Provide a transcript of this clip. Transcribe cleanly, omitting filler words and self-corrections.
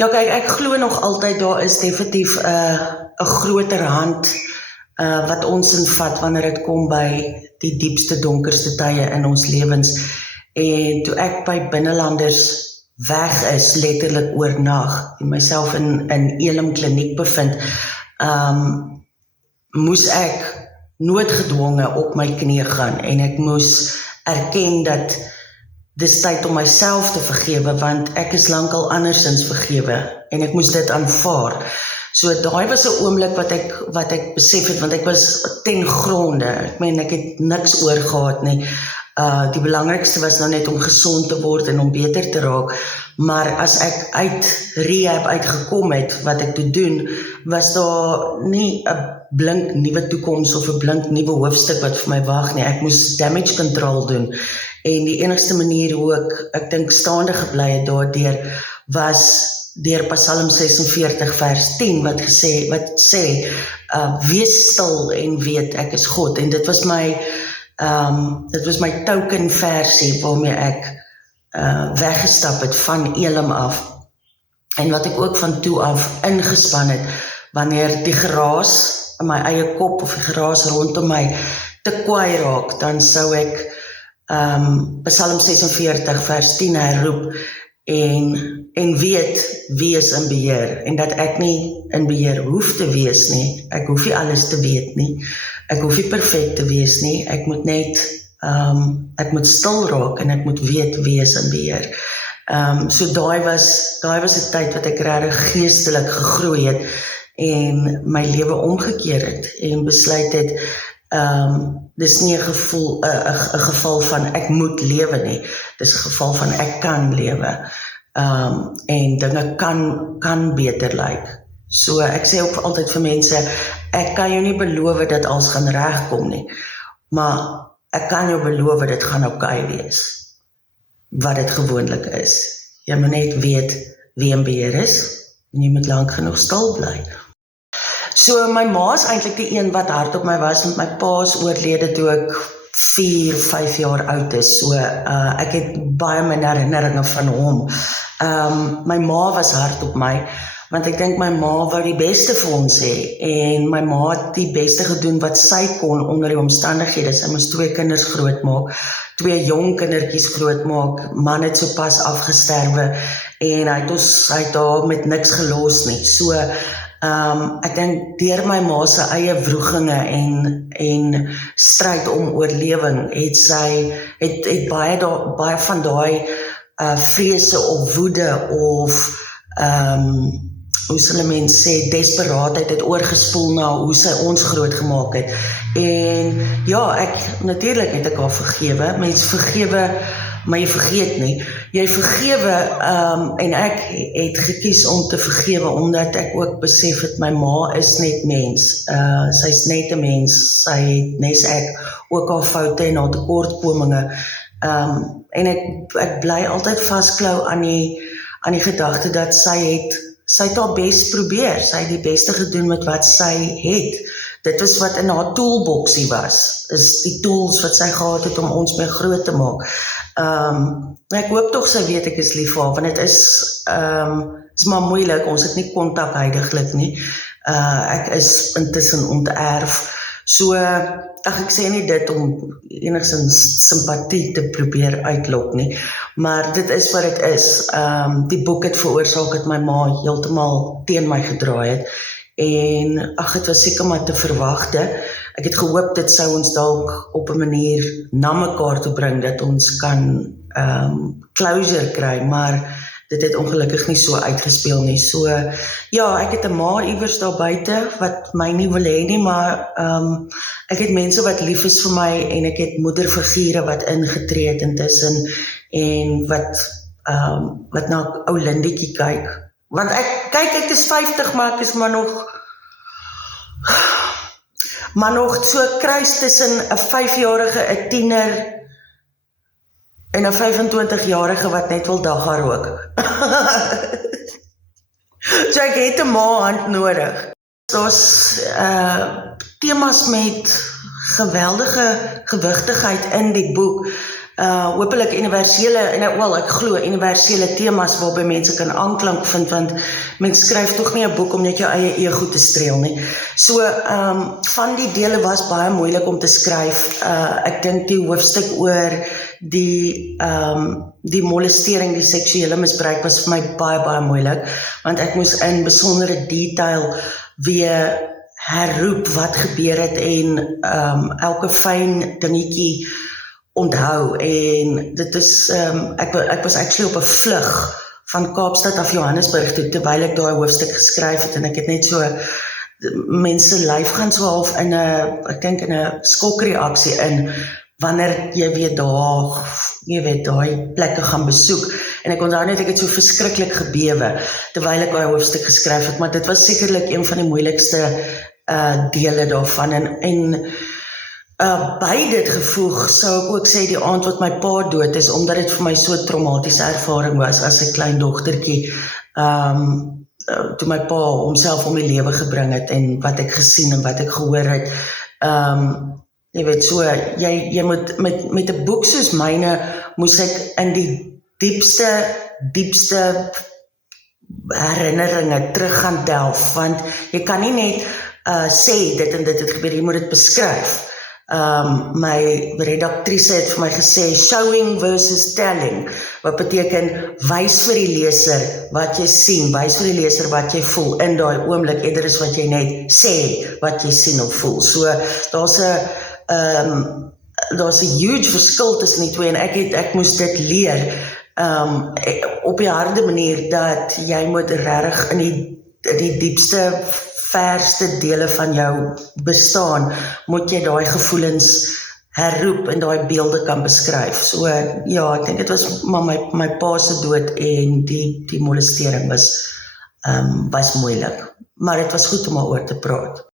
Ja, kyk, ek glo nog altyd daar is definitief 'n groter hand wat ons invat wanneer dit kom by die diepste, donkerste tye in ons lewens. En toe ek by Binnelanders weg is, letterlik oornag, en myself in Elim kliniek bevind, moes ek noodgedwonge op my knie gaan, en ek moes erken dat dis tyd om myself te vergewe, want ek is lankal andersins vergewe, en ek moes dit aanvaar. So daai was 'n oomblik wat ek besef het, want ek was ten gronde, ek meen ek het niks oor gehad nie. Die belangrikste was nou net om gesond te word en om beter te raak, maar as ek uit rehab uitgekom het, wat ek toe doen, was daar nie 'n blink nuwe toekoms of 'n blink nuwe hoofstuk wat vir my wag nie. Ek moes damage control doen, en die enigste manier hoe ek dink staande gebly het daardeur, was deur Psalm 46 vers 10, wat sê, wees stil en weet ek is God, en dit was my token versie waarmee ek weggestap het van Elim af, en wat ek ook van toe af ingespan het, wanneer die geraas in my eie kop of die geraas rondom my te kwaai raak, dan sou ek Psalm 46 vers 10 herroep, en weet wie is in beheer, en dat ek nie in beheer hoef te wees nie, ek hoef nie alles te weet nie, ek hoef nie perfect te wees nie, ek moet net, ek moet stil raak, en ek moet weet wie is in beheer. So daai was 'n tyd wat ek regtig geestelik gegroei het, en my lewe omgekeer het, en besluit het, dis nie 'n geval van ek moet lewe nie, dis 'n geval van ek kan lewe, en dinge kan beter lyk. So ek sê ook altyd vir mense, ek kan jou nie beloof dat alles gaan regkom nie, maar ek kan jou beloof dit gaan oukei wees, wat dit gewoonlik is. Jy moet net weet wie in beheer is, en jy moet lank genoeg stil bly. So my ma is eintlik die een wat hard op my was, want my pa is oorlede toe ek 4, 5 jaar oud is, so ek het baie min herinneringe van hom. My ma was hard op my, want ek dink my ma wou die beste vir ons hê, en my ma het die beste gedoen wat sy kon onder die omstandighede. Sy moes 2 kinders grootmaak, 2 jong kindertjies grootmaak, man het sopas afgesterwe, en hy het daar met niks gelos nie. So, ek dink deur my ma se eie wrogginge en stryd om oorlewing, het baie van daai vrese of woede of hoe sal mens sê, desperaatheid het oorgespoel na hoe sy ons groot gemaak het. En ja, natuurlijk het ek haar vergewe. Mens vergewe, maar jy vergeet nie. Jy vergewe, en ek het gekies om te vergewe, omdat ek ook besef het, my ma is net mens. Sy is net 'n mens. Sy het, nes ek, ook haar foute en haar tekortkominge. En ek bly altyd vasklou aan die gedagte dat sy het haar best probeer, sy het die beste gedoen met wat sy het. Dit is wat in haar toolboxie was, is die tools wat sy gehad het om ons mee groot te maak. Ek hoop tog sy weet ek is lief vir haar, want het is maar moeilik, ons het nie kontak huidiglik nie. Ek is intussen onterf. So, ek sê nie dit om enigstens simpatie te probeer uitlok nie, maar dit is wat dit is. Die boek het veroorsaak dat my ma heeltemal teen my gedraai het, en het was seker maar te verwagte. Ek het gehoop dit sou ons dalk op 'n manier na mekaar toe bring, dat ons kan closure kry, maar dit het ongelukkig nie so uitgespeel nie. So, ja, ek het 'n ma iewers daar buite, wat my nie wil hê nie, maar ek het mense wat lief is vir my, en ek het moederfigure wat ingetree het intussen, en wat na ou Lindietjie kyk. Want ek is 50, maar ek is maar nog so kruis tussen 'n 5-jarige, 'n tiener, en 'n 25-jarige wat net wil dagga rook. So ek het 'n ma-hand nodig. Daar's temas met geweldige gewigtigheid in die boek. hopelik universele, en wel, ek glo universele temas waarby mense kan aanklank vind, want mens skryf tog nie 'n boek om net jou eie ego te streel nie. So, van die dele was baie moeilik om te skryf. Ek dink die hoofstuk oor die molestering, die seksuele misbruik was vir my baie, baie moeilik, want ek moes in besondere detail weer herroep wat gebeur het en elke fyn dingetjie onthou, en dit is, ek was actually op 'n vlug van Kaapstad af Johannesburg toe, terwyl ek daai hoofstuk geskryf het, en ek het net so, mense lyf gaan so half in 'n, ek dink in 'n skokreaksie in, wanneer jy weer daar, jy weet, daai plekke gaan besoek, en ek onthou net, ek het so verskriklik gebewe, terwyl ek daai hoofstuk geskryf het, maar dit was sekerlik een van die moeilikste dele daarvan, en by dit gevoeg, sou ek ook sê die aand wat my pa dood is, omdat dit vir my so 'n traumatiese ervaring was, as 'n klein dogtertjie, toe my pa homself om die lewe gebring het, en wat ek gesien en wat ek gehoor het, jy weet, so, jy moet, met 'n boek soos myne, moes ek in die diepste herinneringe terug gaan delf, want jy kan nie net sê dit en dit het gebeur, jy moet dit beskryf. My redaktrise het vir my gesê, showing versus telling, wat beteken, wys vir die leser wat jy sien, wys vir die leser wat jy voel, in daai oomblik, eerder is wat jy net sê, wat jy sien of voel. So, daar's 'n huge verskil tussen die twee, en ek moes dit leer, op die harde manier, dat jy moet regtig in die diepste, verste dele van jou bestaan, moet jy daai gevoelens herroep en daai beelde kan beskryf. So, ja, ek dink dit was maar my pa se dood, en die molestering was moeilik, maar dit was goed om oor te praat.